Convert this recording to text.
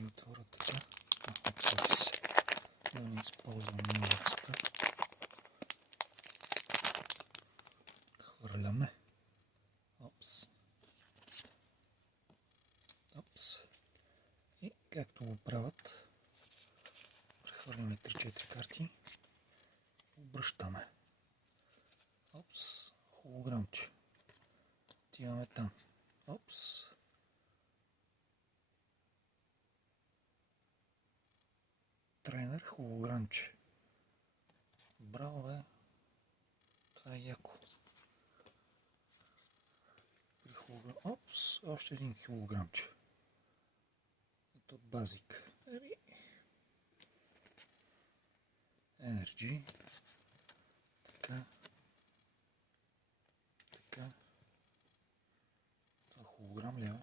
ги отворя така. Да не използвам ножицата. Хвърляме. Опс. Опс. И както го правят, прехвърляме 3-4 карти. Обръщаме. Опс. Холограмче. Отиваме там. Опс. Тренер, холограмче. Браво, бе. Това е яко. При холограм... Опс, още един холограмче. Ето базик. Energy. Така. Така. Това холограм ли е?